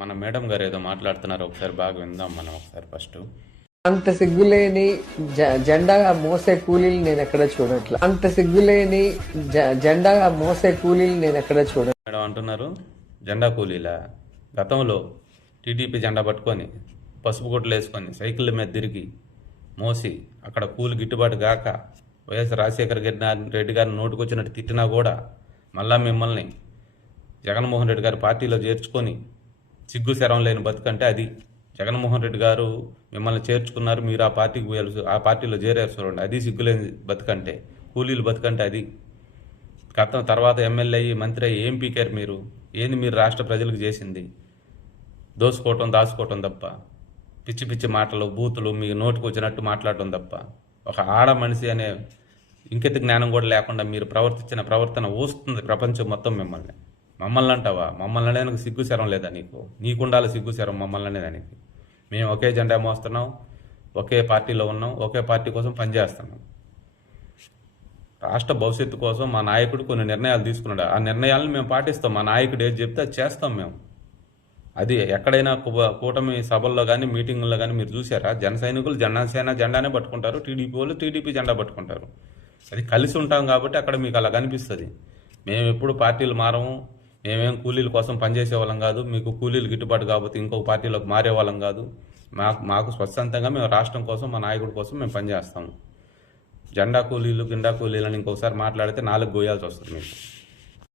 మన మేడం గారు ఏదో మాట్లాడుతున్నారు, ఒకసారి బాగా విందాం మనం ఒకసారి ఫస్ట్. అంత సిగ్గులేని జెండా మోసే కూలీలు నేను ఎక్కడ చూడట్లే. అంత సిగ్గులేని జెండా మోసే కూలీలు నేను ఎక్కడ చూడట్లే. మేడం అంటున్నారు జెండా కూలీలా? గతంలో టీడీపీ జెండా పట్టుకొని పసుపు గుడ్డలు వేసుకొని సైకిళ్ళ మీద తిరిగి మోసి అక్కడ కూలి గిట్టుబాటు గాక వైఎస్ రాజశేఖర రెడ్డి గారిని నోటుకొచ్చినట్టు తిట్టినా కూడా మళ్ళా మిమ్మల్ని జగన్మోహన్ రెడ్డి గారి పార్టీలో చేర్చుకొని సిగ్గు శరం లేని బతుకంటే అది. జగన్మోహన్ రెడ్డి గారు మిమ్మల్ని చేర్చుకున్నారు, మీరు ఆ పార్టీకి పోయాల్సి ఆ పార్టీలో చేరారు చూడండి, అది సిగ్గులేని బతుకంటే, కూలీలు బతుకంటే అది. గతం తర్వాత ఎమ్మెల్యే అయ్యి మంత్రి అయ్యి ఏం పీకారు మీరు? ఏంది మీరు రాష్ట్ర ప్రజలకు చేసింది? దోసుకోవటం దాచుకోవటం తప్ప, పిచ్చి పిచ్చి మాటలు బూతులు మీ నోటికి వచ్చినట్టు మాట్లాడటం తప్ప, ఒక ఆడ మనిషి అనే ఇంకెత జ్ఞానం కూడా లేకుండా మీరు ప్రవర్తించిన ప్రవర్తన ఊస్తుంది ప్రపంచం మొత్తం మిమ్మల్ని. మమ్మల్ని అంటావా? మమ్మల్ని అనేదానికి సిగ్గు శరం లేదా నీకు? నీకుండాలి సిగ్గు శరం మమ్మల్ని అనేదానికి. మేము ఒకే జెండా మోస్తున్నాం, ఒకే పార్టీలో ఉన్నాం, ఒకే పార్టీ కోసం పనిచేస్తున్నాం. రాష్ట్ర భవిష్యత్తు కోసం మా నాయకుడు కొన్ని నిర్ణయాలు తీసుకున్నాడు, ఆ నిర్ణయాలను మేము పాటిస్తాం. మా నాయకుడు ఏది చెప్తే అది చేస్తాం మేము. అది ఎక్కడైనా కూటమి సభల్లో కానీ మీటింగుల్లో కానీ మీరు చూసారా? జన సైనికులు జనసేన జెండానే పట్టుకుంటారు, టీడీపీ వాళ్ళు టీడీపీ జెండా పట్టుకుంటారు. అది కలిసి ఉంటాం కాబట్టి అక్కడ మీకు అలా కనిపిస్తుంది. మేము ఎప్పుడు పార్టీలు మారము, మేమేం కూలీల కోసం పనిచేసే వాళ్ళం కాదు, మీకు కూలీలు గిట్టుబాటు కాకపోతే ఇంకొక పార్టీలోకి మారే వాళ్ళం కాదు. మాకు స్వచ్ఛందంగా మేము రాష్ట్రం కోసం మా నాయకుడి కోసం మేము పనిచేస్తాము. జెండా కూలీలు గిండా కూలీలు అని ఇంకొకసారి మాట్లాడితే 4 గోయాల్సి వస్తుంది మీకు.